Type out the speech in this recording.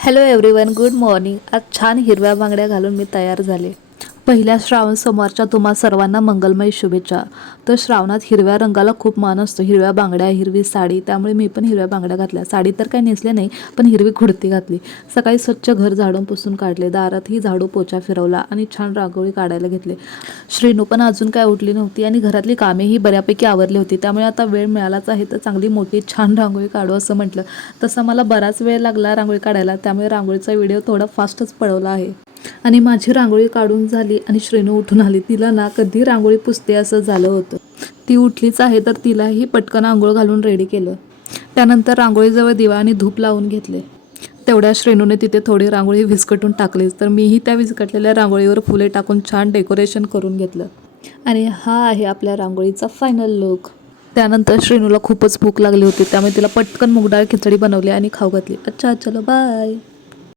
Hello everyone, good morning. आज छान हिरव्या बांगड्या घालून मी तयार झाले. पहिल्या श्रावण सोमवारच्या तुम्हा सर्वांना मंगलमय शुभेच्छा. तर श्रावणात हिरव्या रंगाला खूप मान असतो. हिरव्या बांगड्या, हिरवी साडी, त्यामुळे मी पण हिरव्या बांगड्या घातल्या. साडी तर काही नेसले नाही, पण हिरवी कुर्ती घातली. सकाळी स्वच्छ घर झाडून पुसून काढले, दारातही झाडू पोछा फिरवला आणि छान रांगोळी काढायला घेतले. श्रीनू पण अजून काय उठली नव्हती आणि घरातली कामेही बऱ्यापैकी आवरली होती. त्यामुळे आता वेळ मिळालाच आहे तर चांगली मोठी छान रांगोळी काढू असं म्हटलं. तसं मला बराच वेळ लागला रांगोळी काढायला, त्यामुळे रांगोळीचा व्हिडिओ थोडा फास्टच पळवला आहे. आणि माझी रांगोळी काढून झाली आणि श्रेणू उठून आली. तिला ना कधी रांगोळी पुसते असं झालं होतं. ती उठलीच आहे तर तिलाही पटकन आंघोळ घालून रेडी केलं. त्यानंतर रांगोळीजवळ दिवा आणि धूप लावून घेतले. तेवढ्या श्रेणूने तिथे थोडी रांगोळी विस्कटून टाकलीच, तर मीही त्या विस्कटलेल्या रांगोळीवर फुले टाकून छान डेकोरेशन करून घेतलं. आणि हा आहे आपल्या रांगोळीचा फायनल लुक. त्यानंतर श्रेणूला खूपच भूक लागली होती, त्यामुळे तिला पटकन मूग डाळ खिचडी बनवली आणि खाऊ घातली. अच्छा चलो बाय.